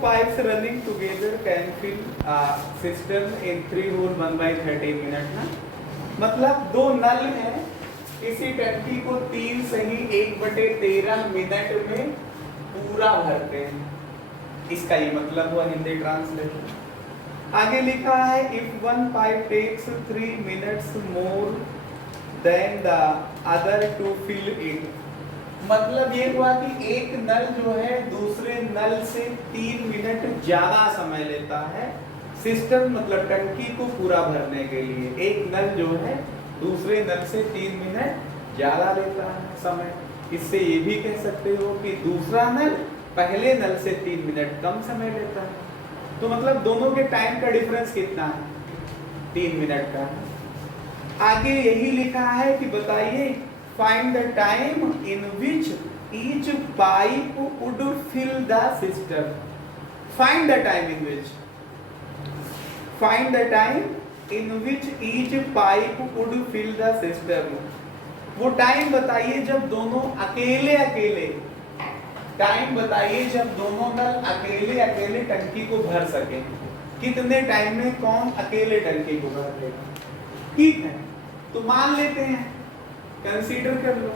pipes running together can fill a cistern in 3 hole 1 by 30 minute ना, मतलब दो नल हैं, इसी टंकी को 3 सही 1/13 मिनट में पूरा भरते हैं। इसका ये मतलब हुआ हिंदी ट्रांसलेशन। आगे लिखा है if one pipe takes 3 minutes more than the other to fill it, मतलब ये हुआ कि एक नल जो है दूसरे नल से 3 मिनट ज्यादा समय लेता है सिस्टम मतलब टंकी को पूरा भरने के लिए। एक नल जो है दूसरे नल से 3 मिनट ज्यादा लेता है समय। इससे ये भी कह सकते हो कि दूसरा नल पहले नल से 3 मिनट कम समय लेता है। तो मतलब दोनों के टाइम का डिफरेंस कितना है? 3 मिनट का है। आगे यही लिखा है कि बताइए find the time in which each pipe would fill the cistern. Find the time in which. Find the time in which each pipe would fill the cistern. वो टाइम बताइए जब दोनों अकेले अकेले, टाइम बताइए जब दोनों नल अकेले अकेले टंकी को भर सके। कितने टाइम में कौन अकेले टंकी को भर लेगा? ठीक है, तो मान लेते हैं, कंसीडर कर लो।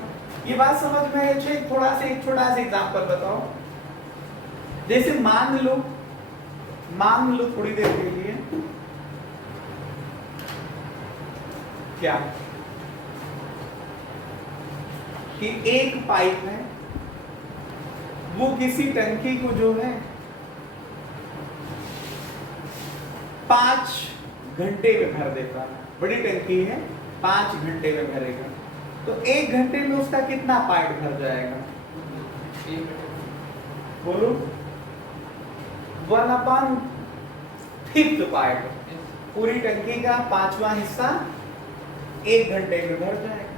ये बात समझ में है? एक छोटा सा एग्जांपल बताओ। जैसे मान लो थोड़ी देर के लिए क्या कि एक पाइप है, वो किसी टंकी को जो है 5 घंटे में भर देता है। बड़ी टंकी है, 5 घंटे में भरेगा, तो 1 घंटे में उसका कितना पाइप भर जाएगा? बोलो 1/5 पाइप, पूरी टंकी का 5वां हिस्सा 1 घंटे में भर जाएगा।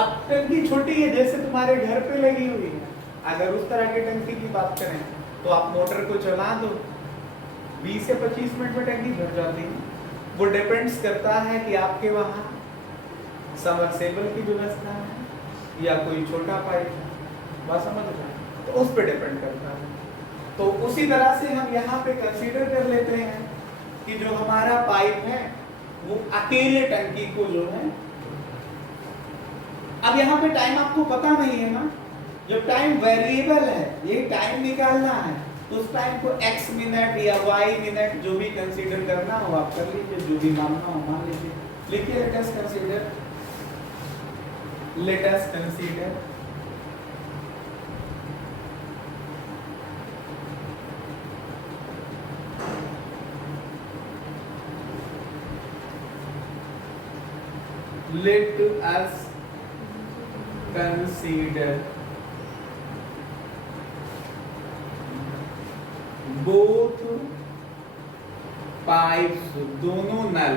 अब टंकी छोटी है, जैसे तुम्हारे घर पे लगी हुई है, अगर उस तरह की टंकी की बात करें तो आप मोटर को चला दो, 20 से 25 मिनट में टंकी भर जाती है। वो डिपेंड्स करता है कि आपके वहाँ सबमर्सिबल की व्यवस्था है या कोई छोटा पाइप है, बात समझ रहे हैं? तो उस पर डिपेंड करता है। तो उसी तरह से हम यहाँ पे कंसीडर कर लेते हैं कि जो हमारा पाइप है वो अकेले टंकी को जो है, अब यहाँ पे टाइम आपको पता नहीं है ना, जब टाइम वेरिएबल है, ये टाइम निकालना है, तो उस टाइम को x मिनट या y मिनट जो भी कंसीडर करना हो आप कर लीजिए, जो भी मानना हो मान लीजिए। लिखिए let us consider both pipes, दोनों नल,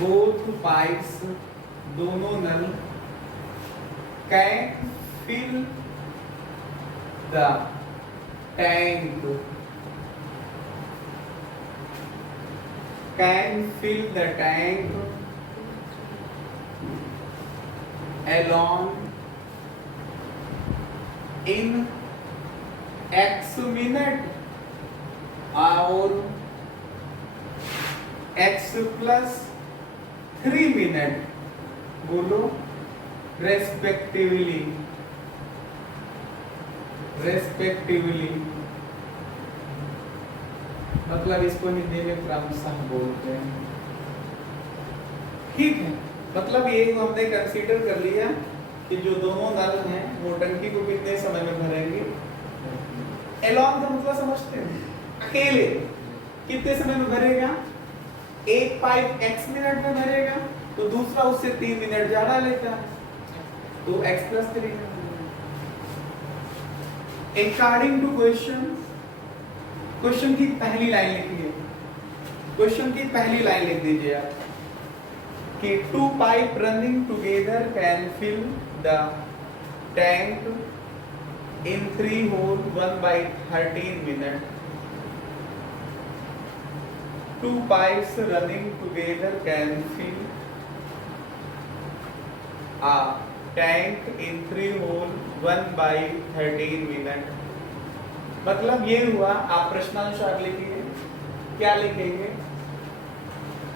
both pipes, दोनों नल can fill the tank, can fill the tank along in x minute और x प्लस 3 मिनट, बोलो रेस्पेक्टिवली, मतलब इसको हिंदी में क्रमशः बोलते हैं। ठीक है, मतलब ये हमने कंसीडर कर लिया कि जो दोनों नल हैं वो टंकी को कितने समय में भरेंगे। एलॉन्ग का मतलब समझते हैं, अकेले कितने समय में भरेगा? एक पाइप x मिनट में भरेगा तो दूसरा उससे 3 मिनट ज्यादा लेता है, तो x plus 3। According to question की पहली लाइन लिखिए, क्वेश्चन की पहली लाइन लिख दीजिए आप कि 2 pipe running together can fill the tank in 3 hole 1 by 13 minute. 2 pipes running together can fill a tank in 3 hole 1 by 13 minute. मतलब ये हुआ, आप प्रश्नानुसार लिखिए, क्या लिखेंगे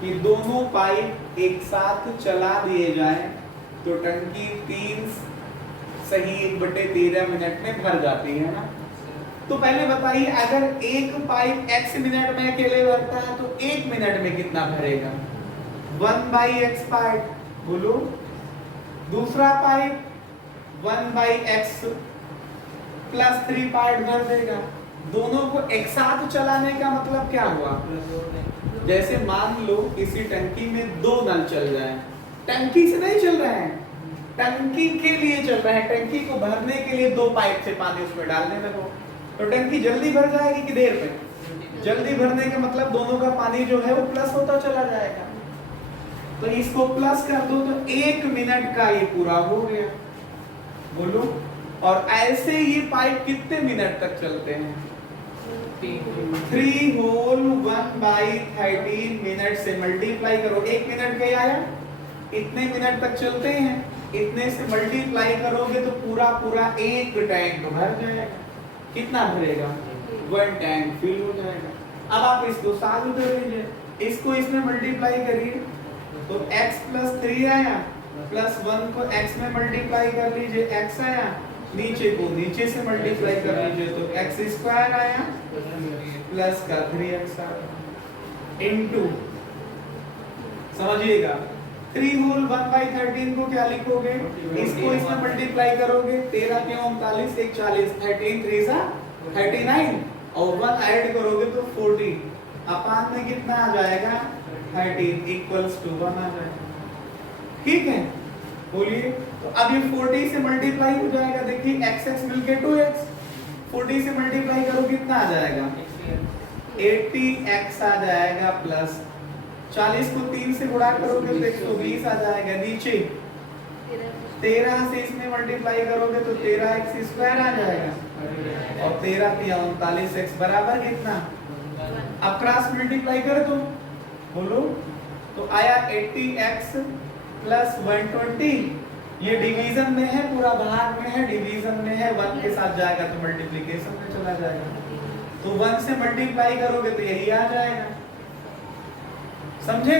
कि दोनों पाइप एक साथ चला दिए जाएं तो टंकी 3 सही 1/13 मिनट में भर जाती है ना। तो पहले बताइए, अगर एक पाइप x मिनट में अकेले भरता है तो 1 मिनट में कितना भरेगा? 1/x पाइप, बोलो। दूसरा पाइप 1/x प्लस 3 पाइप भर देगा। दोनों को एक साथ चलाने का मतलब क्या हुआ? जैसे मान लो किसी टंकी में 2 नल चल जाए, टंकी से नहीं चल रहे हैं, टंकी के लिए चल रहे हैं, टंकी को भरने के लिए 2 पाइप से पानी उसमें डालने लगो, तो टंकी जल्दी भर जाएगी कि देर में? जल्दी भरने का मतलब दोनों का पानी जो है वो प्लस होता चला जाएगा। तो इसको प्लस कर दो तो 1 मिनट का ये पूरा हो गया, बोलो। और ऐसे ये पाइप कितने मिनट तक चलते हैं? 3 होल 1/13 मिनट से मल्टीप्लाई करो, 1 मिनट के आया, इतने मिनट तक चलते हैं, इतने से मल्टीप्लाई करोगे तो पूरा पूरा एक टैंक भर जाएगा। कितना भरेगा? 1 टैंक फिल हो जाएगा। अब आप इसको सॉल्व कर लीजिए, इसको इसमें मल्टीप्लाई करिए तो x + 3 आया, प्लस 1 को x में मल्टीप्लाई कर लीजिए, x आया, नीचे को नीचे से मल्टीप्लाई कर लीजिए तो x² आया प्लस का 3x आया इनटू, समझिएगा 3 होल 1/13 को क्या लिखोगे? इसको इसमें मल्टीप्लाई करोगे, 13 के 39, 1 40, 13 3 सा 39 और 1 ऐड करोगे तो 40, अपान में कितना आ जाएगा? 13 इक्वल्स टू 1 आ जाएगा। ठीक है, बोलिए। तो अब ये 40 से मल्टीप्लाई हो जाएगा, देखिए x मिलके 2x, 40 से मल्टीप्लाई करो कितना आ जाएगा? 80x आ जाएगा प्लस 40 को 3 से गुणा करोगे तो 120 आ जाएगा, नीचे 13 से इसमें मल्टीप्लाई करोगे तो 13x² आ जाएगा और 13 × 39x बराबर कितना? अब क्रॉस मल्टीप्लाई कर दो, बोलो। तो आया 80x प्लस 120, ये डिवीजन में है, पूरा भाग में है, डिवीजन में है, 1 के साथ जाएगा तो मल्टीप्लिकेशन में चला जाएगा, तो 1 से मल्टीप्लाई करोगे तो यही आ जाएगा, समझे?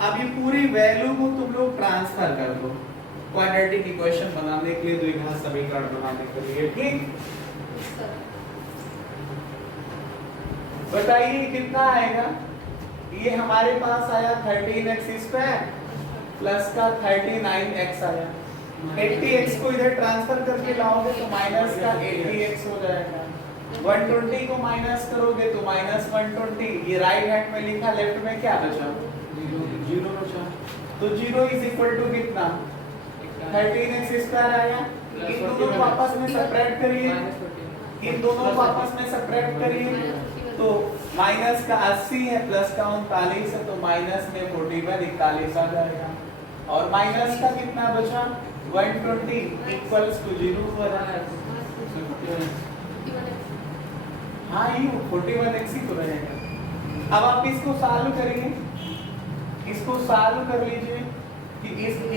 अब ये पूरी वैल्यू को तुम लोग ट्रांसफर कर दो क्वाड्रेटिक इक्वेशन बनाने के लिए, द्विघात समीकरण बनाने के लिए, ठीक? बताइए कितना आएगा? ये हमारे पास आया 13x² प्लस का 39x आया, 80x को इधर ट्रांसफर करके लाओगे तो माइनस का 80x हो जाएगा, 120 को माइनस करोगे तो माइनस 120, ये राइट हैंड में लिखा, लेफ्ट में क्या बचा? 0 बचा, तो 0 इज इक्वल टू कितना? 13x² आया। इन दोनों को आपस में सेपरेट करिए, इन दोनों को आपस में सेपरेट करिए तो माइनस का 80 है प्लस का 39 है तो माइनस में 41 41 आ जाएगा और माइनस का कितना बचा? 120 इक्वल्स टू 0 हो जाएगा। हाँ, ये 41x ही तो रहेगा। अब आप इसको सॉल्व करिए, इसको सॉल्व कर लीजिए कि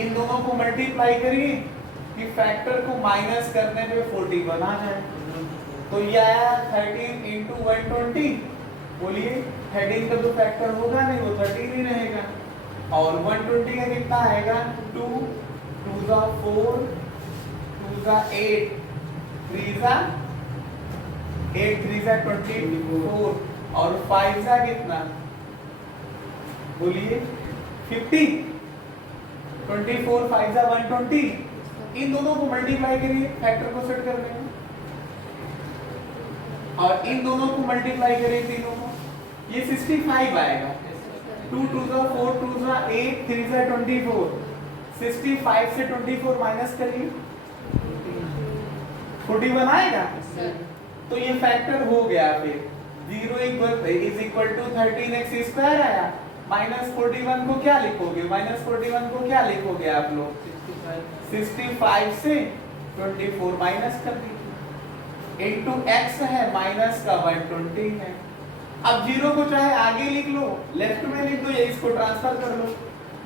इन दोनों को मल्टीप्लाई करिए कि फैक्टर को माइनस करने पे 41 आ जाए, तो ये आया 13 × 120, बोलिए 13 का तो फैक्टर होगा नहीं, वो 13 ही रहेगा और 120 का कितना आएगा? 2 2 * 4 2 * 8 3 * 8 3 * 24 और 5 सा कितना? बोलिए 50, 24 5 सा 120, इन दोनों को मल्टीप्लाई करिए, फैक्टर को सेट कर देंगे और इन दोनों को मल्टीप्लाई करिए तीनों को, ये 65 आएगा, 2 2 * 4 2 * 8 3 * 24, 65 से 24 माइनस करिए 41 आएगा, तो ये फैक्टर हो गया। फिर 0 इज इक्वल टू 13x² आया, माइनस 41 को क्या लिखोगे? माइनस 41 को क्या लिखोगे आप लोग? 65 से 24 माइनस कर दीजिए, इनटू x है, माइनस का 120 है। अब 0 को चाहे आगे लिख लो, लेफ्ट में लिख दो, या इसको ट्रांसफर कर लो,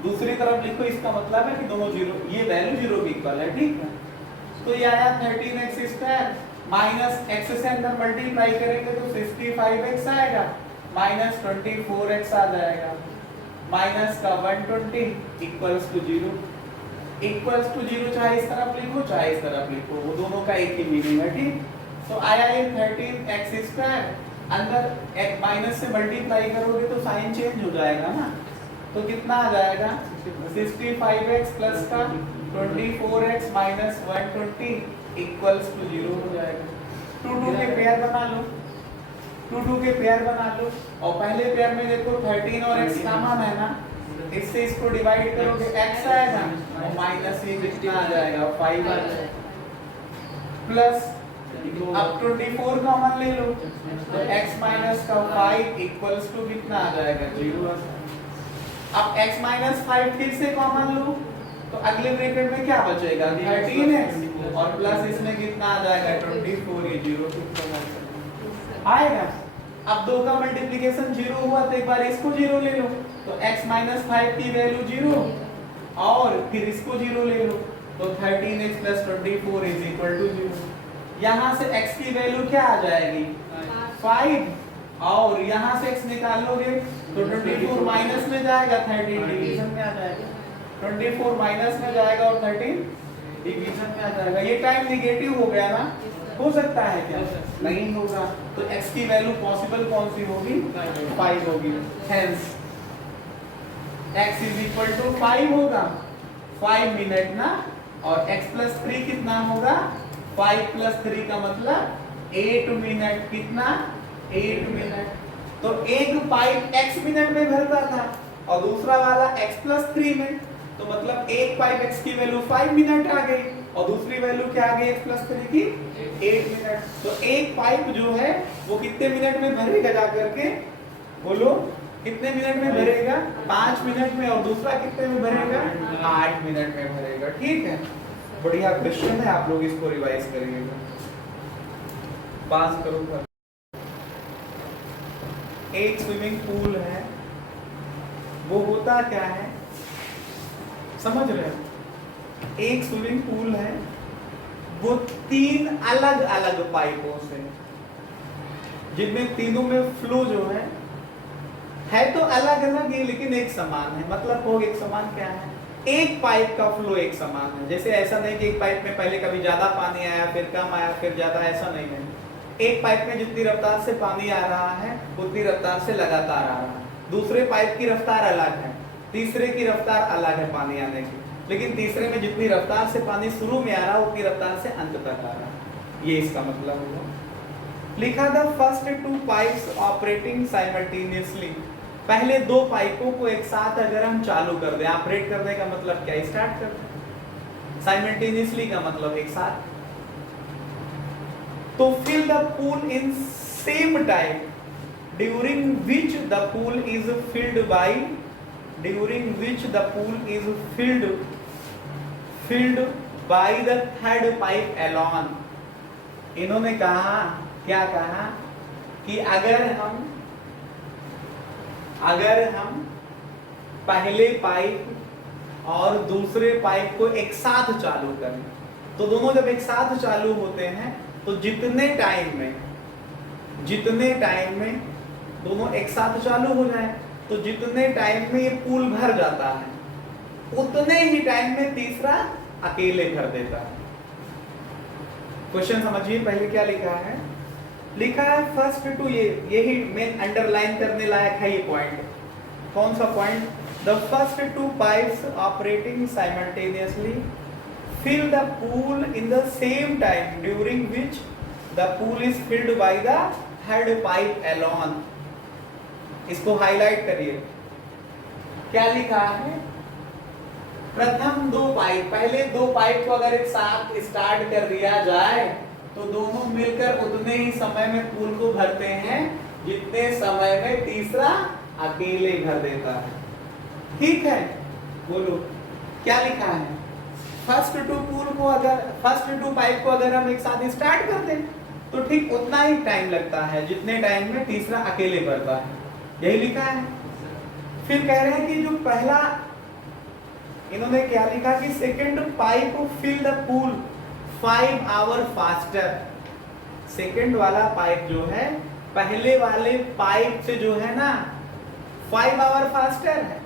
दूसरी तरफ लिखो, इसका मतलब है कि दोनों 0, ये वैल्यू 0 की इक्वल है, ठीक है? तो ये आया 13x² माइनस एक्स से अंदर मल्टीप्लाई करेंगे तो 65x आएगा, माइनस 24x आ जाएगा, माइनस का 120 इक्वल्स टू 0। इक्वल्स टू 0 चाहे इस तरफ लिखो चाहे इस तरफ लिखो, वो दोनों का एक ही मीनिंग है, ठीक। तो आया ये 13x², अंदर माइनस से मल्टीप्लाई करोगे तो साइन चेंज हो जाएगा ना, तो कितना आ जाएगा 65x प्लस का 24x माइनस 120 इक्वल्स टू 0 हो जाएगा। 2 के पेयर बना लो, 2 के पेयर बना लो, और पहले पेयर में देखो 13 और x कॉमन है ना, इससे इसको डिवाइड करोगे x आएगा और माइनस ये कितना आ जाएगा 5 आ जाएगा, प्लस अब 24 कॉमन ले लो तो x माइनस का 5 इक्वल्स टू कितना आ जाएगा 0 आ जाएगा। अब x माइनस 5 फिर से कॉमन लो तो अगले ब्रैकेट में क्या बचेगा 13x और प्लस इसमें कितना आ जाएगा 24, ये 0 आएगा। अब 2 का मल्टीप्लिकेशन 0 हुआ तो एक बार इसको 0 ले लो तो x माइनस 5 की वैल्यू 0 और फिर इसको 0 ले लो तो 13x plus 24 is equal to 0। यहाँ से x की वैल्यू क्या आ जाएगी 5 और यहाँ से x निकाल लोगे तो 24 माइनस में जाएगा, 13 डिवीजन में आ जाएगा, 24 माइनस में जाएगा और 13 डिवीजन में आ जाएगा। ये टाइम नेगेटिव हो गया ना, हो सकता है क्या नहीं होगा, तो x की वैल्यू पॉसिबल कौन सी होगी 5 होगी, hence x is equal to 5 होगा, 5 मिनट ना, और x प्लस 3 कितना होगा 5 प्लस 3 का मतलब 8 मिनट, कितना 8 मिनट। तो एक पाइप x मिनट में भरता था और दूसरा वाला x प्लस 3 में, तो मतलब एक पाइप x की वैल्यू 5 मिनट आ गई और दूसरी वैल्यू क्या आ गई x प्लस 3 की 8 मिनट। तो एक पाइप जो है वो कितने मिनट में भरेगा जा करके, बोलो कितने मिनट में भरेगा 5 मिनट में, और दूसरा कितने में भरेगा 8 मिनट में भरेगा, ठीक है। बढ़िया क्वेश्चन है, आप लोग इसको रिवाइज करिएगा। पास करो कर। एक स्विमिंग पूल है, वो होता क्या है समझ रहे हो, एक स्विमिंग पूल है वो 3 अलग अलग पाइपों से, जिनमें तीनों में फ्लो जो है तो अलग अलग ही लेकिन एक समान है। मतलब वो एक समान क्या है, एक पाइप का फ्लो एक समान है। जैसे ऐसा नहीं कि एक पाइप में पहले कभी ज्यादा पानी आया फिर कम आया फिर ज्यादा, ऐसा नहीं है। एक पाइप में जितनी रफ्तार से पानी आ रहा है उतनी रफ्तार से लगातार आ रहा है, दूसरे पाइप की रफ्तार अलग है, तीसरे की रफ्तार अलग है पानी आने की, लेकिन तीसरे में जितनी रफ्तार से पानी शुरू में आ रहा है उतनी रफ्तार से अंत तक आ रहा है। ये इसका मतलब हुआ। लिखा the first 2 pipes operating simultaneously, पहले 2 पाइपों को एक साथ अगर हम चालू कर दें, ऑपरेट करने का मतलब क्या, स्टार्ट कर दें, साइमल्टेनियसली का मतलब एक साथ, तो fill the pool in same time during which the pool is filled by the third pipe alone। इन्होंने कहा, क्या कहा कि अगर हम पहले पाइप और दूसरे पाइप को एक साथ चालू करें, तो दोनों जब एक साथ चालू होते हैं तो जितने टाइम में दोनों एक साथ चालू हो जाए, तो जितने टाइम में ये पूल भर जाता है उतने ही टाइम में तीसरा अकेले भर देता है। क्वेश्चन समझिए, पहले क्या लिखा है, लिखा है फर्स्ट 2, यही मेन अंडरलाइन करने लायक है ये पॉइंट। कौन सा point, the first 2 pipes operating simultaneously fill the pool in the same time during which the pool is filled by the third pipe alone। इसको हाईलाइट करिए, क्या लिखा है, प्रथम 2 पाइप, पहले 2 पाइप को अगर एक साथ स्टार्ट कर दिया जाए तो दोनों मिलकर उतने ही समय में पूल को भरते हैं जितने समय में तीसरा अकेले भर देता है, ठीक है। बोलो क्या लिखा है, फर्स्ट 2 पाइप को अगर हम एक साथ स्टार्ट कर दें तो ठीक उतना ही टाइम लगता है जितने टाइम में तीसरा अकेले भरता है, यही लिखा है। फिर कह रहे हैं कि जो पहला, इन्होंने क्या लिखा कि second pipe fill the pool 5 hour faster, second वाला पाइप जो है पहले वाले पाइप से जो है ना 5 आवर फास्टर है,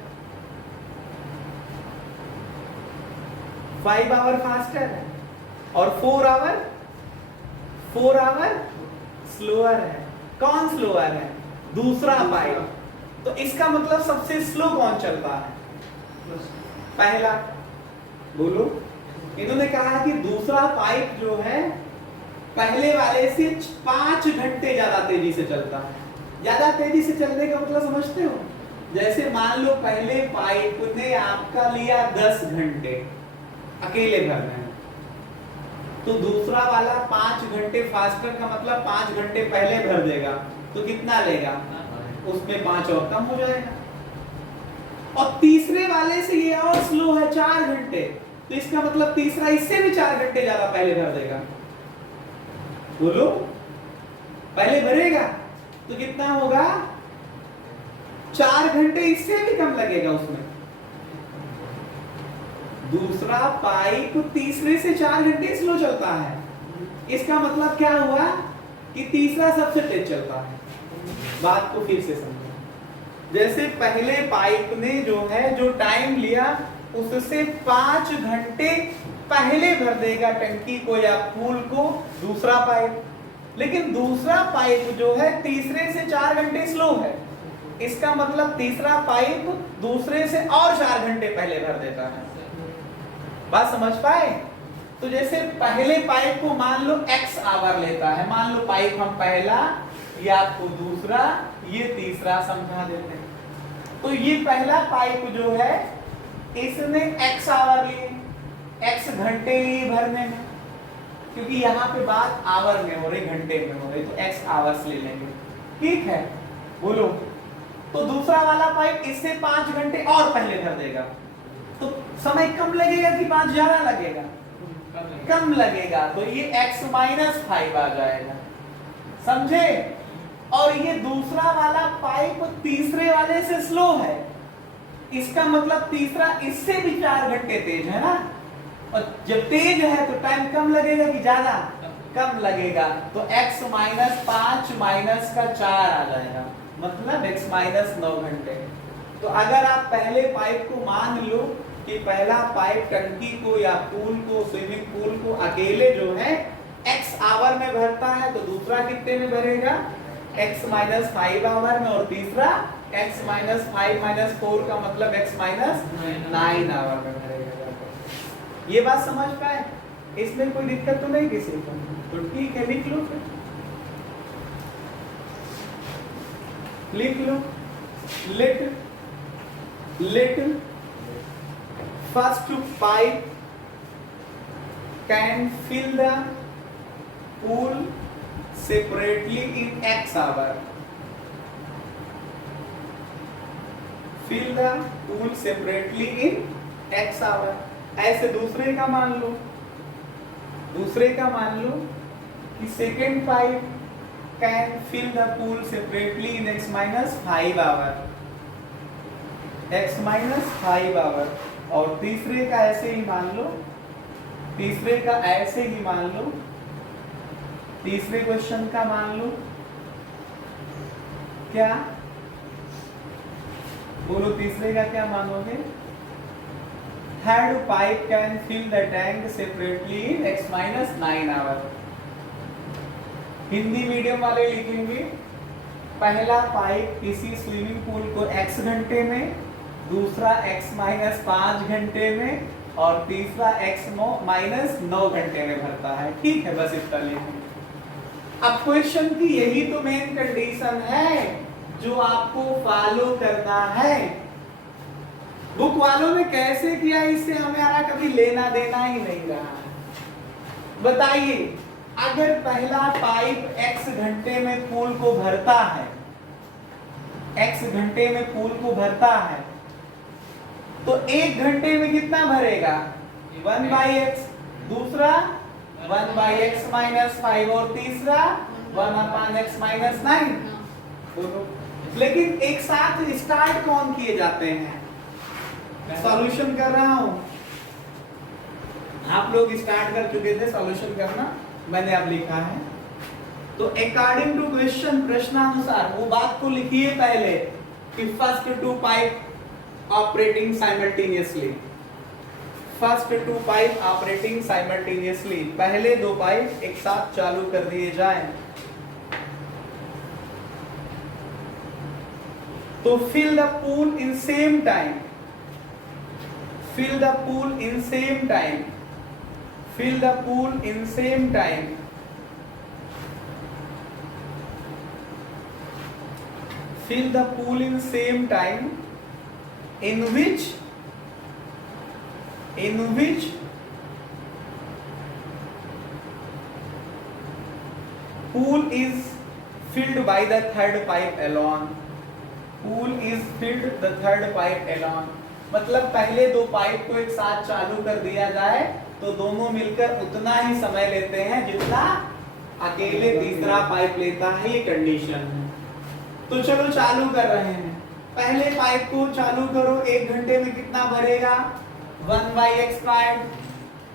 5 आवर फास्टर है, और 4 आवर स्लोअर है। कौन स्लोअर है? दूसरा पाइप। तो इसका मतलब सबसे स्लो कौन चलता है? पहला। बोलो। इन्होंने कहा कि दूसरा पाइप जो है पहले वाले से 5 घंटे ज्यादा तेजी से चलता है। ज्यादा तेजी से चलने का मतलब समझते हो? जैसे मान लो पहले पाइप ने आपका लिया 10 घंटे अकेले भरने में, तो दूसरा वाला 5 घंटे फास्टर का मतलब 5 घंटे पहले भर देगा, तो कितना लेगा? उसमें 5 और कम हो जाएगा। और तीसरे वाले से ये और स्लो है 4 घंटे, तो इसका मतलब तीसरा इससे भी 4 घंटे ज्यादा पहले भर देगा। बोलो, पहले भरेगा तो कितना होगा? 4 घंटे इससे भी कम लगेगा उसमें। दूसरा पाइप तीसरे से 4 घंटे स्लो चलता है। इसका मतलब क्या हुआ कि तीसरा सबसे तेज चलता है। बात को फिर से समझो। जैसे पहले पाइप ने जो है जो टाइम लिया उससे 5 घंटे पहले भर देगा टंकी को या पूल को दूसरा पाइप, लेकिन दूसरा पाइप जो है तीसरे से 4 घंटे स्लो है। इसका मतलब तीसरा पाइप दूसरे से और 4 घंटे पहले भर देता है। बात समझ पाए? तो जैसे पहले पाइप को मान लो x आवर लेता है, मान लो पाइप हम पहला, ये आपको दूसरा, ये तीसरा समझा देते हैं। तो ये पहला पाइप जो है इसने x आवर लिए, x घंटे लिए भरने में, क्योंकि यहाँ पे बात आवर में हो रही, घंटे में हो रही, तो x आवर्स ले लेंगे। ठीक है, बोलो। तो दूसरा वाला पाइप इससे 5 घंटे और पहले भर देगा, तो समय कम लगेगा कि 5 ज्यादा लगेगा? कम लगेगा, तो ये x माइनस 5 आ जाएगा। समझे? और ये दूसरा वाला पाइप तीसरे वाले से स्लो है, इसका मतलब तीसरा इससे भी 4 घंटे तेज है ना। और जब तेज है तो टाइम कम लगेगा कि ज्यादा? कम लगेगा, तो x माइनस 5 माइनस का 4 आ जाएगा, मतलब x माइनस 9 घंटे। तो अगर आप पहले पाइप को मान लो कि पहला पाइप टंकी को या पूल को, स्विमिंग पूल को अकेले जो है x आवर में भरता है, तो दूसरा कितने में भरेगा? x माइनस 5 आवर में, और तीसरा x माइनस 5 माइनस 4 का मतलब x माइनस 9 आवर में भरेगा। ये बात समझ पाए? इसमें कोई दिक्कत तो नहीं किसी को? तो ठीक है, लिख लो फिर, लिख लो। let first pipe can fill the pool separately in x hour. Fill the pool separately in x hour. ऐसे दूसरे का मान लो, कि second pipe can fill the pool separately in x minus 5 hour, x minus 5 hour. और तीसरे का ऐसे ही मान लो, तीसरे क्वेश्चन का मान लो क्या? बोलो, तीसरे का क्या मानोगे? Third pipe can fill the tank separately in x minus 9 hour. Hindi medium वाले लिखेंगे, पहला पाइप किसी स्विमिंग पूल को x घंटे में, दूसरा x माइनस 5 घंटे में, और तीसरा x माइनस 9 घंटे में भरता है। ठीक है, बस इतना लिखेंगे। अब क्वेश्चन की यही तो मेन कंडीशन है जो आपको फॉलो करना है। बुक वालों ने कैसे किया इससे हमारा कभी लेना देना ही नहीं रहा है। बताइए, अगर पहला पाइप x घंटे में पूल को भरता है, x घंटे में पूल को भरता है, तो 1 घंटे में कितना भरेगा? 1/x, दूसरा 1/x माइनस 5, और तीसरा 1/x माइनस 9। दोनों लेकिन एक साथ स्टार्ट कौन किए जाते हैं? सॉल्यूशन कर रहा हूं, आप लोग स्टार्ट कर चुके थे सॉल्यूशन करना, मैंने अब लिखा है। तो अकॉर्डिंग टू क्वेश्चन, प्रश्नानुसार वो बात को लिखिए पहले कि first two pipe operating simultaneously, first two pipe operating simultaneously, पहले दो पाइप एक साथ चालू कर दिए जाएं। तो fill the pool in same time, fill the pool in same time, fill the pool in same time, fill the pool in same time in which pool is filled by the third pipe alone, pool is filled the third pipe alone। मतलब पहले दो pipe को एक साथ चालू कर दिया जाए तो दोनों मिलकर उतना ही समय लेते हैं जितना अकेले तीसरा पाइप लेता है, ये कंडीशन है। तो चलो चालू कर रहे हैं, पहले पाइप को चालू करो, 1 घंटे में कितना भरेगा 1/x²,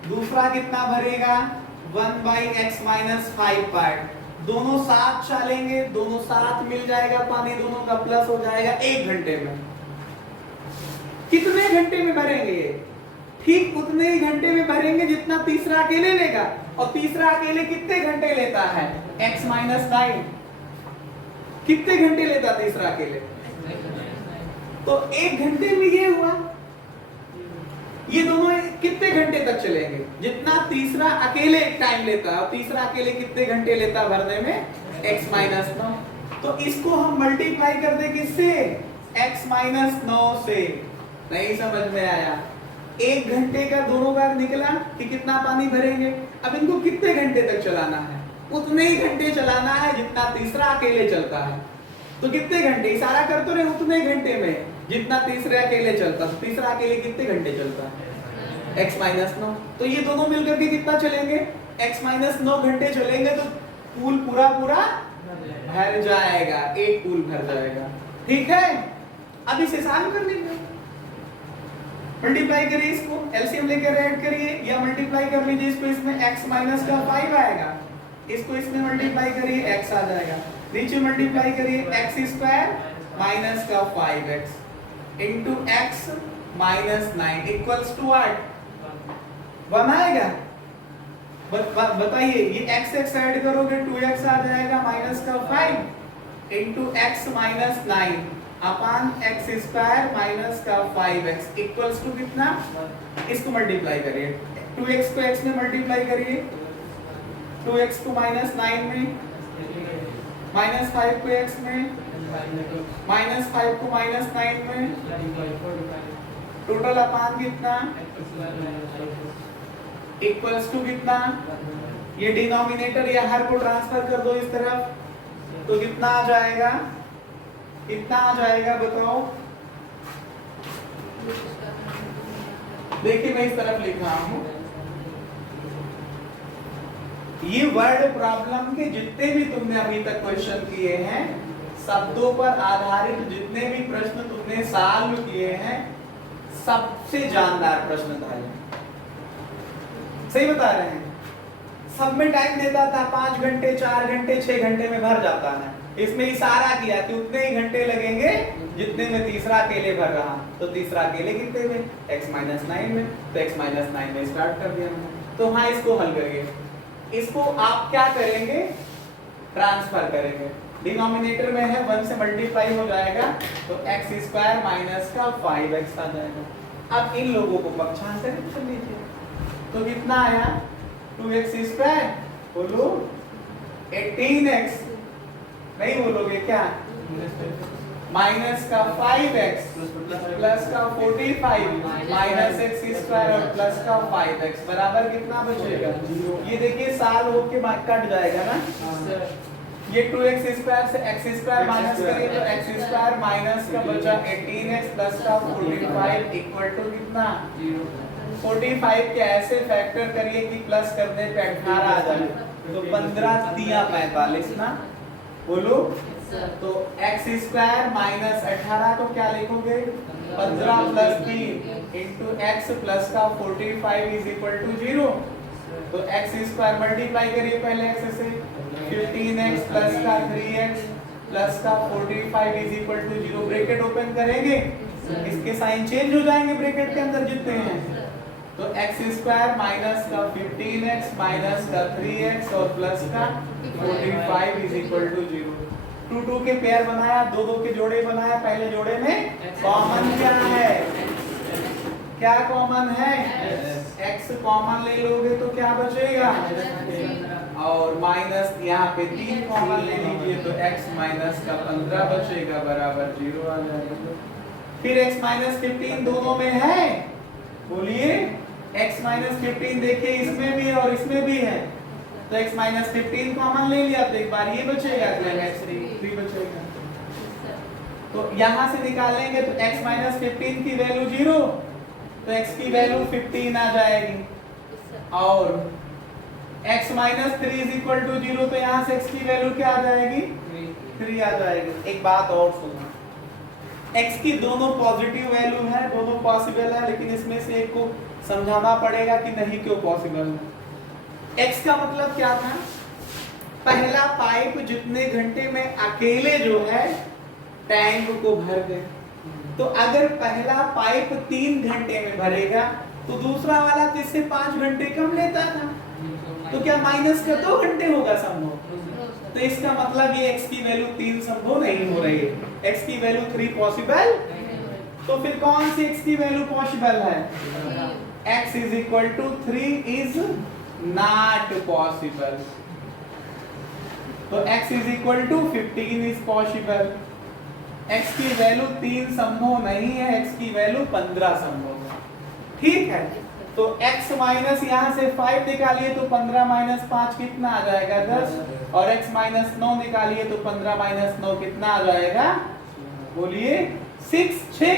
दूसरा कितना भरेगा 1/x-5 पार्ट, दोनों साथ चलेंगे, दोनों साथ मिल जाएगा पानी, दोनों का प्लस हो जाएगा 1 घंटे में। कितने घंटे में भरेंगे ये? ठीक उतने ही घंटे में भरेंगे जितना तीसरा अकेले लेगा, और तीसरा अकेले कितने घंटे लेता है x-9, कितने घंटे लेता तीसरा अकेले? तो 1 घंटे में ये हुआ। ये दोनों कितने घंटे तक चलेंगे? जितना तीसरा अकेले एक टाइम लेता है, और तीसरा अकेले कितने घंटे लेता है भरने में x-9। तो इसको हम मल्टीप्लाई कर दे किससे? x-9 से। नहीं समझ में आया? 1 घंटे का दोनों का निकला कि कितना पानी भरेंगे। अब इनको कितने घंटे तक चलाना है? उतने ही घंटे चलाना है जितना तीसरा अकेले चलता है। तो कितने घंटे? इशारा कर तो रहे उतने घंटे में जितना तीसरे अकेले चलता। तो तीसरा अकेले कितने घंटे चलता है? x-9। तो ये दोनों मिलकर के कितना चलेंगे? x-9 घंटे चलेंगे, तो पूल पूरा भर जाएगा, एक पूल भर जाएगा। ठीक है, अब इसे सॉल्व कर लेंगे। मल्टीप्लाई करिए इसको, एलसीएम लेकर ऐड करिए, या मल्टीप्लाई कर लीजिए इसको, इसमें x-5 आएगा, इसको इसमें मल्टीप्लाई करिए x आ जाएगा, नीचे मल्टीप्लाई करिए x² - 5x into x-9 equals to 8 बनाएगा। बताइए, ये x ऐड करोगे 2x आ जाएगा -5 into x-9 upon x² - 5x equals to कितना? इसको मल्टीप्लाई करिए, 2x को x में मल्टीप्लाई करिए, 2x को -9 में, -5 को x में, -5 को -9 में, टोटल अपान कितना? इक्वल्स टू कितना? ये डिनोमिनेटर या हर को ट्रांसफर कर दो इस तरफ, तो कितना आ जाएगा? कितना आ जाएगा बताओ? देखिए मैं इस तरफ लिख रहा हूं, ये वर्ड प्रॉब्लम के जितने भी तुमने अभी तक क्वेश्चन किए हैं, शब्दों पर आधारित जितने भी प्रश्न तुमने सॉल्व किए हैं, सबसे जानदार प्रश्न था ये। सही बता रहे हैं? सब में टाइम देता था 5 घंटे, 4 घंटे, 6 घंटे में भर जाता है। इसमें इशारा किया कि उतने ही घंटे लगेंगे जितने में तीसरा अकेले भर रहा। तो तीसरा अकेले कितने में? x-9 में। तो x-9 में स्टार्ट कर दिया मैंने। तो हाँ, इसको हल करिए। इसको आप क्या करेंगे? ट्रांसफर करेंगे। डिनोमिनेटर में है 1 से मल्टीप्लाई हो जाएगा, तो x² - 5x आ जाएगा। अब इन लोगों को पक्षांतरित कर लीजिए, तो कितना आया? 2x², बोलो 18x, नहीं बोलोगे क्या? -5x प्लस का 45 -x² और प्लस का 5x बराबर कितना बचेगा? ये देखिए साल होके कट जाएगा ना, ये 2x² से x² माइनस करिए तो x² माइनस का बचा 18x प्लस का 45 इक्वल टू कितना? 45 के ऐसे फैक्टर करिए कि प्लस करने पे 18 आ जाए, तो 15 दिया 45 ना, बोलो। तो x² माइनस 18 को क्या लिखोगे? 15 प्लस 3 इंटू x प्लस का 45 इज इक्वल टू 0। तो x² मल्टीप्लाई करिए पहले x से, 15x प्लस का 3x प्लस का 45 is equal to 0। Bracket open करेंगे, इसके साइन चेंज हो जाएंगे ब्रैकेट के अंदर जितने हैं। तो x स्क्वायर माइनस का 15x माइनस का 3x और प्लस का 45 इज इक्वल टू 0। 2 2 के पेयर बनाया, 2 2 के जोड़े बनाया। पहले जोड़े में कॉमन क्या है? क्या कॉमन है? x कॉमन ले लोगे तो क्या बचेगा? और माइनस यहाँ पे 3 कॉमन ले लीजिए तो x माइनस का 15 बचेगा बराबर 0 आ जाएगा। फिर x माइनस 15 दोनों में है, बोलिए। x माइनस 15 देखिए इसमें भी है और इसमें भी है, तो x माइनस 15 कॉमन ले लिया तो एक बार ये बचेगा, x3 बचेगा। तो यहाँ से निकालेंगे तो x माइनस 15 की वैल्यू 0, तो x की वैल्यू 15 आ जाएगी। और x minus 3 is equal to 0, तो यहाँ से x की वैल्यू क्या आ जाएगी? 3 आ जाएगी। एक बात और सुनना, x की दोनों पॉजिटिव वैल्यू है, दोनों पॉसिबल है, लेकिन इसमें से एक को समझाना पड़ेगा कि नहीं क्यों पॉसिबल है। x का मतलब क्या था? पहला पाइप जितने घंटे में अकेले जो है टैंक को भर दे, तो अगर पहला पाइप 3 घंटे में भरेगा तो दूसरा वाला तो इससे 5 घंटे कम लेता था, तो क्या माइनस का 2 घंटे होगा संभव? तो इसका मतलब ये x की वैल्यू 3 संभव नहीं हो रही है, x की वैल्यू 3 पॉसिबल। तो फिर कौन सी x की वैल्यू पॉसिबल है? x is equal to 3 is not possible. तो x is equal to 15 is possible. x की वैल्यू 3 संभव नहीं है, x की वैल्यू 15 संभव है। ठीक है, तो x माइनस यहाँ से 5 निकालिए तो 15 माइनस 5 कितना आ जाएगा? 10। और x माइनस 9 निकालिए तो 15 माइनस 9 कितना आ जाएगा? बोलिए 6।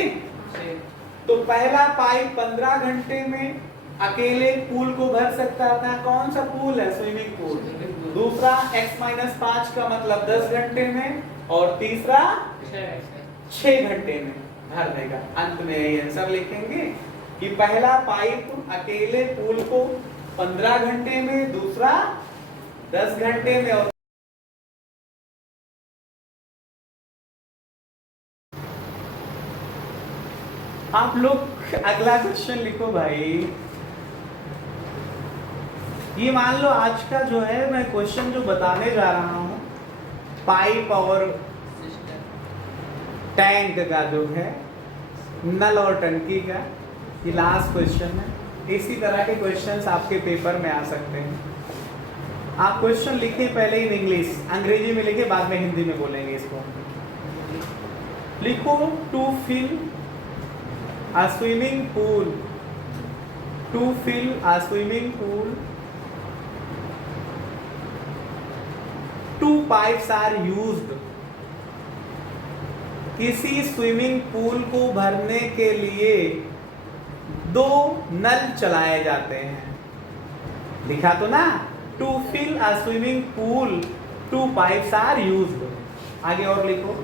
तो पहला पाइप 15 घंटे में अकेले पूल को भर सकता था। कौन सा पूल है? Swimming pool. दूसरा x माइनस 5 का मतलब 10 घंटे में, और तीसरा 6 घंटे में भर देगा। अंत में ये आंसर लिखेंगे कि पहला पाइप अकेले पूल को 15 घंटे में, दूसरा 10 घंटे में। और आप लोग अगला क्वेश्चन लिखो भाई। ये मान लो आज का जो है मैं क्वेश्चन जो बताने जा रहा हूं, पाइप और टैंक का जो है, नल और टंकी का, ये लास्ट क्वेश्चन है। इसी तरह के क्वेश्चंस आपके पेपर में आ सकते हैं। आप क्वेश्चन लिखिए पहले इन इंग्लिश, अंग्रेजी में लिखिए, बाद में हिंदी में बोलेंगे इसको। लिखो to fill a swimming pool, to fill a swimming pool 2 pipes are used। किसी स्विमिंग पूल को भरने के लिए 2 नल चलाए जाते हैं। लिखा तो ना, to fill a swimming pool 2 pipes are used। आगे और लिखो,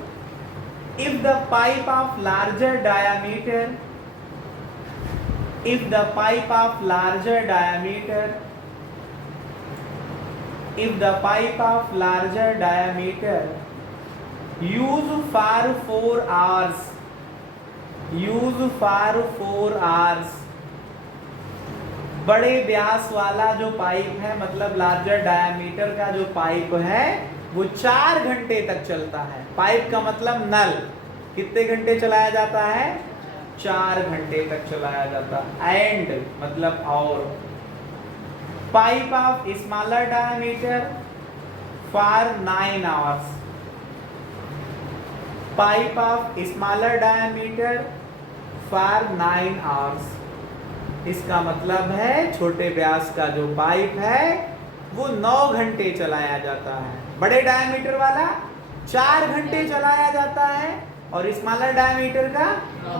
if the pipe of larger diameter, if the pipe of larger diameter, if the pipe of larger diameter use for 4 hours, use for 4 hours, बड़े व्यास वाला जो pipe है, मतलब larger diameter का जो पाइप है, वो 4 घंटे तक चलता है। पाइप का मतलब नल, कितने घंटे चलाया जाता है? 4 घंटे तक चलाया जाता है। एंड मतलब और, pipe of smaller diameter for 9 hours, pipe of smaller diameter for 9 hours. इसका मतलब है छोटे व्यास का जो पाइप है वो 9 घंटे चलाया जाता है। बड़े डायमीटर वाला 4 घंटे चलाया जाता है, और स्मॉलर डायमीटर का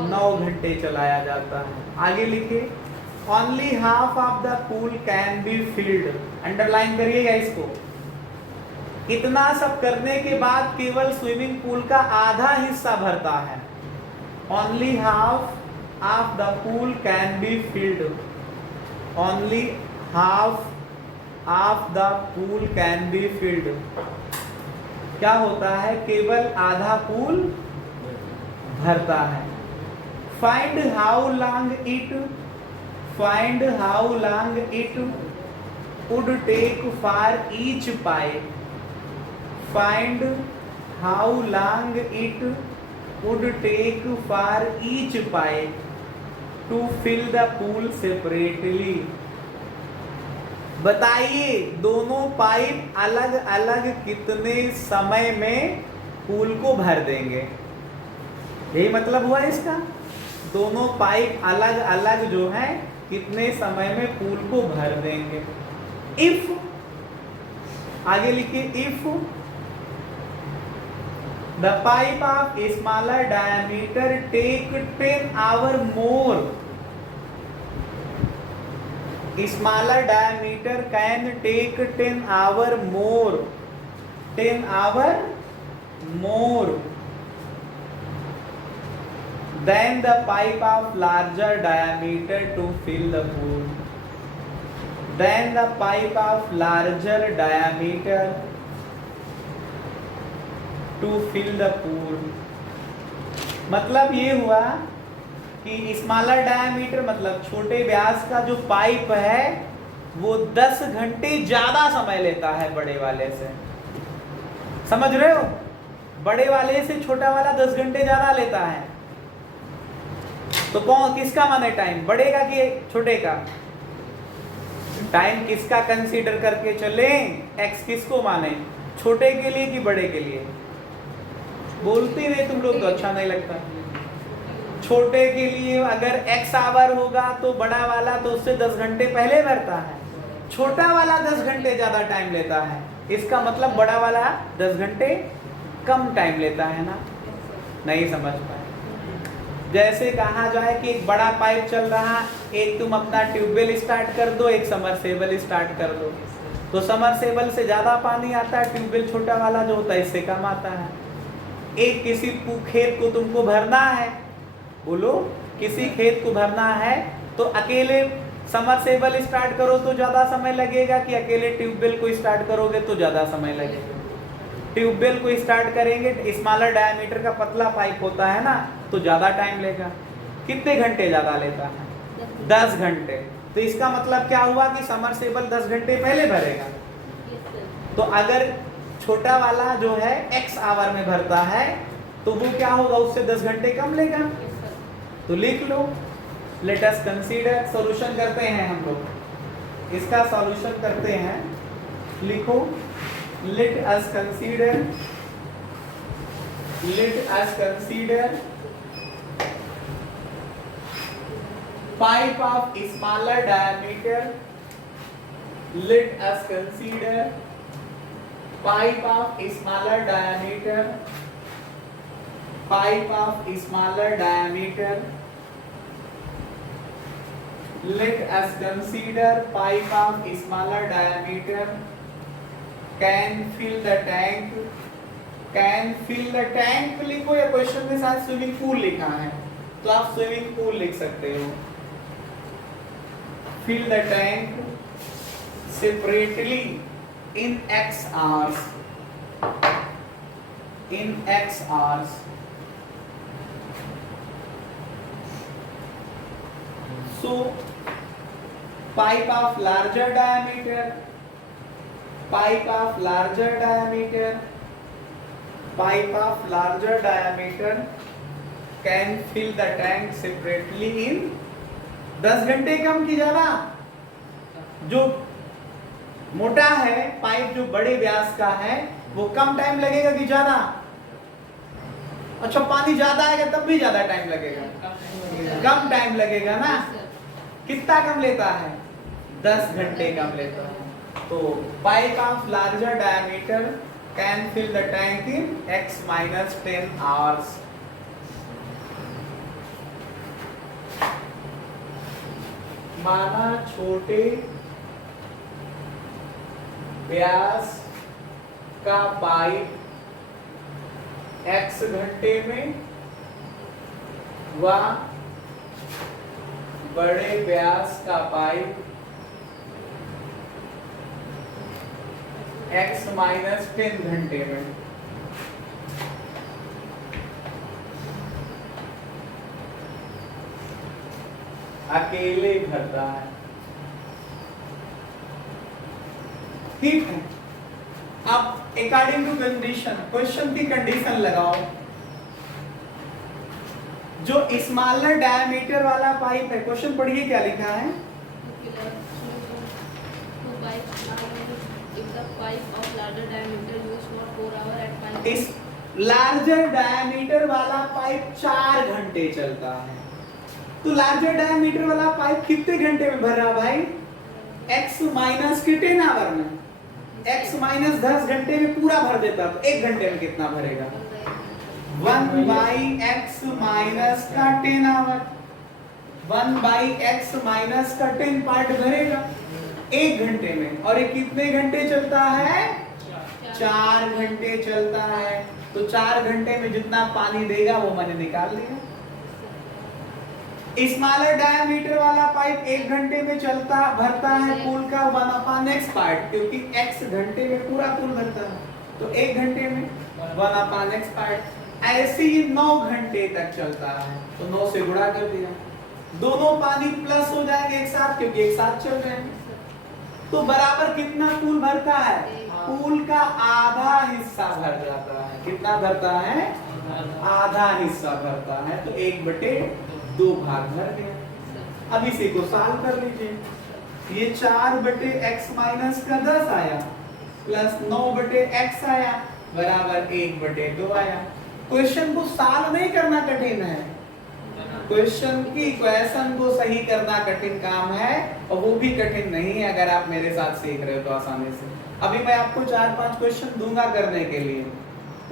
9 घंटे चलाया जाता है। आगे लिखिए, only half of the pool can be field. Underline करिएगा इसको। इतना सब करने के बाद केवल स्विमिंग पूल का आधा हिस्सा भरता है। Only half of the pool can be filled, only half of the pool can be filled. क्या होता है, केवल आधा पूल भरता है। Find how long it would take for each pipe. Find how long it would take for each pipe to fill the pool separately. बताइए दोनों pipe अलग अलग कितने समय में पूल को भर देंगे। यही मतलब हुआ इसका, दोनों पाइप अलग अलग जो है कितने समय में पूल को भर देंगे। इफ, आगे लिखिए, if the pipe of smaller diameter take 10 hour more, smaller diameter can take 10 hour more, 10 hour more than the pipe of larger diameter to fill the pool. Then the pipe of larger diameter to fill the pool. मतलब ये हुआ कि smaller diameter मतलब छोटे व्यास का जो pipe है वो 10 घंटे ज्यादा समय लेता है बड़े वाले से। समझ रहे हो, बड़े वाले से छोटा वाला 10 घंटे ज्यादा लेता है। तो कौन किसका माने टाइम, बड़े का कि छोटे का? टाइम किसका कंसीडर करके चले, एक्स किसको माने, छोटे के लिए कि बड़े के लिए? बोलते नहीं तुम लोग तो अच्छा नहीं लगता। छोटे के लिए अगर x आवर होगा तो बड़ा वाला तो उससे 10 घंटे पहले भरता है, छोटा वाला 10 घंटे ज्यादा टाइम लेता है। इसका मतलब बड़ा वाला 10 घंटे कम टाइम लेता है ना। नहीं समझ पाए? जैसे कहा जाए कि एक बड़ा पाइप चल रहा, एक तुम अपना ट्यूबवेल स्टार्ट कर दो, एक समरसेबल स्टार्ट कर दो, तो समरसेबल से ज्यादा पानी आता है, ट्यूबवेल छोटा वाला जो होता है इससे कम आता है। एक किसी खेत को तुमको भरना है, बोलो किसी खेत को भरना है तो अकेले समरसेबल स्टार्ट करो तो ज्यादा समय लगेगा कि अकेले ट्यूबवेल को स्टार्ट करोगे तो ज्यादा समय लगेगा? ट्यूबवेल को स्टार्ट करेंगे, स्मॉलर डायमीटर का पतला पाइप होता है ना, तो ज्यादा टाइम लेगा। कितने घंटे ज्यादा लेता है? 10 घंटे। तो इसका मतलब क्या हुआ कि समरसेबल 10 घंटे पहले भरेगा। तो अगर छोटा वाला जो है x आवर में भरता है तो वो क्या होगा, उससे 10 घंटे कम लेगा। तो लिख लो, लेट अस कंसीडर, सॉल्यूशन करते हैं हम लोग, इसका सॉल्यूशन करते हैं। लिखो, let us consider pipe of smaller diameter, let us consider pipe of smaller diameter, pipe of smaller diameter, let us consider pipe of smaller diameter can fill the tank, can fill the tank लिखो, या question में साथ swimming pool लिखा है तो आप swimming pool लिख सकते हो। fill the tank separately in x hours, in x hours. So pipe of larger diameter, pipe of larger diameter, pipe of larger diameter can fill the tank separately in 10 घंटे कम की ज्यादा। जो मोटा है pipe, जो बड़े व्यास का है, वो कम टाइम लगेगा कि ज्यादा? अच्छा, पानी ज्यादा आएगा तब भी ज्यादा टाइम लगेगा? कम टाइम लगेगा ना। कितना कम लेता है? 10 घंटे कम लेता है। तो pipe of larger diameter can fill the tank in x - 10 hours। माना छोटे व्यास का पाइप x घंटे में व बड़े व्यास का पाइप x माइनस 10 घंटे में। अकेले भरता है, ठीक है। अब अकॉर्डिंग टू कंडीशन, क्वेश्चन की कंडीशन लगाओ। जो स्मॉलर डायमीटर वाला पाइप है, क्वेश्चन पढ़िए क्या लिखा है। इस लार्जर डायमीटर वाला पाइप 4 घंटे चलता है। तो लार्जर डायमीटर वाला पाइप कितने घंटे में भर रहा भाई? x माइनस के 10 आवर में, x माइनस 10 घंटे में पूरा भर देता, तो 1 घंटे में कितना भरेगा? 1 बाई x माइनस का 10 आवर, 1 बाई x माइनस का 10 पार्ट भरेगा 1 घंटे में। और ये कितने घंटे चलता है? 4 घंटे चलता है। तो 4 घंटे में जितना पानी देगा वो मैंने निकाल लिया। स्मॉलर डायमीटर वाला पाइप 1 घंटे में चलता भरता है पूल का 1/x पार्ट, क्योंकि x घंटे में पूरा पूल भरता है, तो 1 घंटे में 1/x पार्ट। ऐसे ही 9 घंटे तक चलता है, तो 9 से गुणा कर दिया। दोनों पानी प्लस हो जाएंगे एक साथ, क्योंकि एक साथ चल रहे हैं। तो बराबर कितना पूल भरता है? पूल का आधा हिस्सा भर जाता है। कितना भरता है? आधा हिस्सा भरता है। तो 1/2 भाग भर गया। अब इसी को सॉल्व कर लीजिए। ये 4/x माइनस का 10 आया प्लस 9/x आया बराबर 1/2 आया। क्वेश्चन को सॉल्व नहीं करना कठिन है, क्वेश्चन की इक्वेशन को सही करना कठिन काम है, और वो भी कठिन नहीं है अगर आप मेरे साथ सीख रहे हो तो आसानी से। अभी मैं आपको 4-5 क्वेश्चन दूंगा करने के लिए,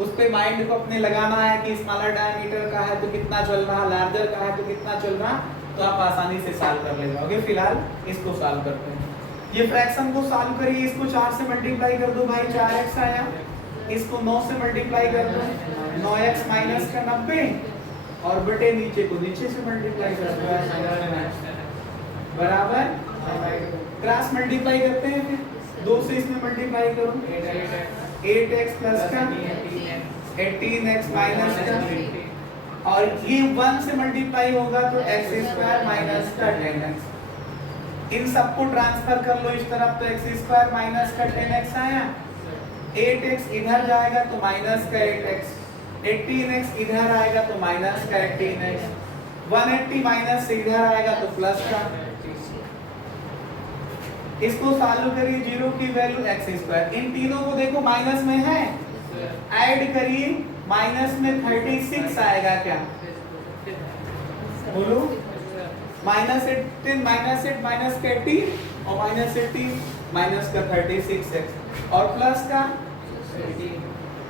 उस पे माइंड को अपने लगाना है कि स्मॉलर डायमीटर का है तो कितना चल रहा, लार्जर का है तो कितना चल रहा, तो आप आसानी से सॉल्व कर ले जाओगे। फिलहाल इसको सॉल्व करते हैं। ये फ्रैक्शन को सॉल्व करिए। इसको 4 से मल्टीप्लाई कर दो भाई, 4x आया। इसको 9 से मल्टीप्लाई कर दो, 9x माइनस का 90, और बटे नीचे को नीचे से मल्टीप्लाई कर दो बराबर क्रॉस मल्टीप्लाई करते हैं। फिर 2 से इसमें मल्टीप्लाई करो, 8x प्लस का 18x माइनस का, और ये 1 से मल्टीप्लाई होगा तो x² माइनस का 10x। इन सबको ट्रांसफर कर लो इस तरफ, तो x² माइनस का 10x आया। 8x इधर जाएगा तो माइनस का 8x, 18x इधर आएगा तो माइनस का 18x, 180 माइनस से इधर आएगा तो प्लस का। इसको सॉल्व करिए, 0 की वैल्यू x²। इन तीनों को देखो माइनस में है, ऐड करिए, माइनस में 36 आएगा क्या? बोलो, -18 माइनस 8 माइनस का 18 और -18 माइनस का 36x, और प्लस का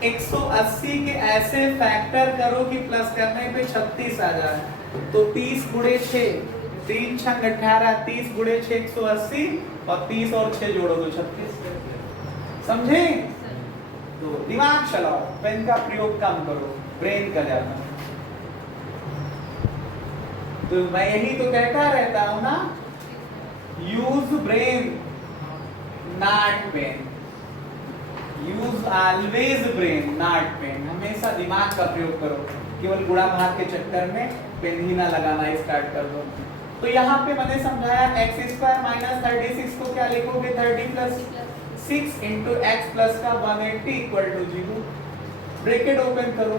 180 के ऐसे फैक्टर करो कि प्लस करने पे 36 आ जाए। तो 30 गुणे 6, 3 छंग 18, 30 गुणे 6 180, और 30 और 6 जोड़ो तो 36। समझे? तो दिमाग चलाओ, पेन का प्रयोग कम करो, ब्रेन का ज्यादा। तो मैं यही तो कहता रहता हूं ना, use brain not pen, use always brain not pen. हमेशा दिमाग का प्रयोग करो, केवल गुणा भाग के चक्कर में पेन ही ना लगाना स्टार्ट कर दो। तो यहाँ पे मैंने समझाया x² माइनस 36 को क्या लिखोगे? 30 प्लस 6 इंटू x प्लस का 180 इक्वल टू 0। ब्रैकेट ओपन करो,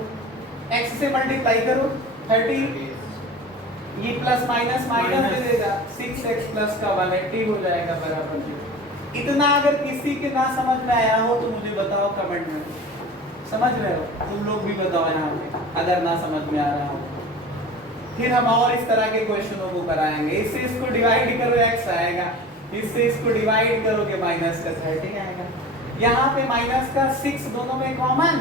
x से मल्टीप्लाई करो 30, ये प्लस माइनस माइनस दे देगा, 6x प्लस का 180 हो जाएगा बराबर 0। इतना अगर किसी के ना समझ में आया हो तो मुझे बताओ कमेंट में। समझ रहे हो? तुम लोग भी बताओ यहाँ पे अगर ना समझ में आ रहा हो। फिर हम और इस तरह के क्वेश्चनों को कराएंगे। इससे इसको डिवाइड करो x आएगा, इससे इसको डिवाइड करोगे माइनस का 30 आएगा। यहाँ पे माइनस का 6 दोनों में कॉमन।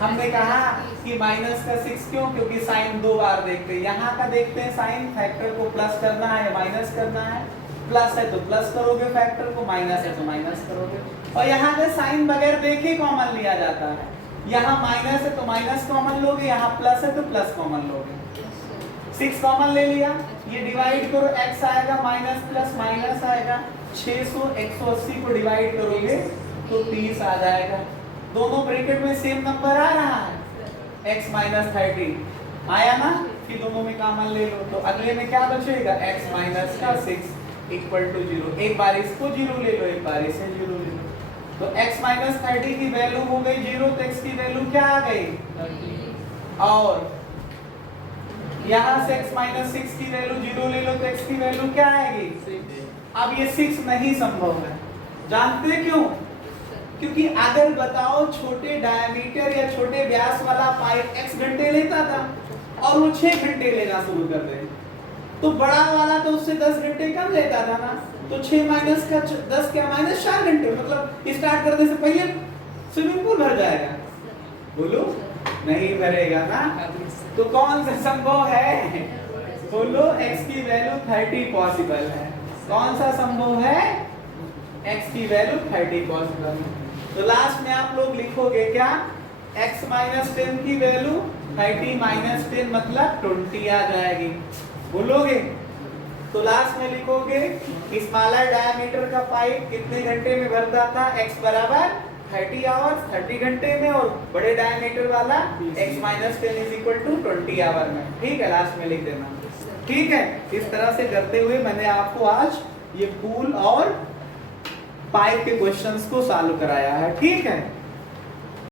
हमने कहा कि माइनस का 6 क्यों? क्योंकि साइन 2 बार देखते हैं। यहाँ का देखते हैं साइन, फैक्टर को प्लस करना है माइनस करना है, प्लस है तो प्लस करोगे फैक्टर को, माइनस है तो माइनस करोगे। और यहाँ पे साइन बगैर देखे कॉमन लिया जाता है। यहाँ माइनस है तो माइनस कॉमन लोगे, यहाँ प्लस है तो प्लस कॉमन लोगे। 6 कॉमन ले लिया, ये डिवाइड करो, x आएगा माइनस प्लस माइनस आएगा, 600 180 को डिवाइड करोगे तो 30 आ जाएगा। दोनों ब्रैकेट में सेम नंबर आ रहा है, x माइनस 30 आया ना, फिर दोनों में कॉमन ले लो तो अगले में क्या बचेगा, x माइनस का 6 इक्वल टू 0। एक बार इसको 0 ले लो, एक बार इसे 0 ले लो, तो x माइनस 30 की वैल्यू हो गई 0, तो x की वैल्यू क्या आ गई 30, और यहाँ से x माइनस 6 की वैल्यू 0 ले लो तो x की वैल्यू क्या आएगी 6। अब ये 6 नहीं संभव है, जानते क्यों, क्योंकि अगर बताओ छोटे डायमीटर या छोटे व्यास वाला पाइप x घंटे लेता था और वो 6 घंटे लेना शुरू कर दे, तो बड़ा वाला तो उससे 10 घंटे कम लेता था ना, तो 6 माइनस का 10 क्या माइनस 4 घंटे, मतलब स्टार्ट करने से पहले स्विमिंग पूल भर जाएगा। बोलो नहीं भरेगा ना, तो कौन सा संभव है, बोलो x की वैल्यू 30 पॉसिबल है। कौन सा संभव है, x की वैल्यू 30 पॉसिबल है। तो लास्ट में आप लोग लिखोगे क्या, x माइनस 10 की वैल्यू 30 माइनस 10 मतलब 20 आ जाएगी, बोलोगे। तो लास्ट में लिखोगे स्मॉलर डायमीटर का पाइप कितने घंटे में भरता था, x बराबर 30 आवर्स 30 घंटे में, और बड़े डायमीटर वाला x minus 10 is equal to 20 hour में। ठीक है, लास्ट में लिख देना। ठीक है, इस तरह से करते हुए मैंने आपको आज ये पूल और पाइप के क्वेश्चंस को सॉल्व कराया है। ठीक है।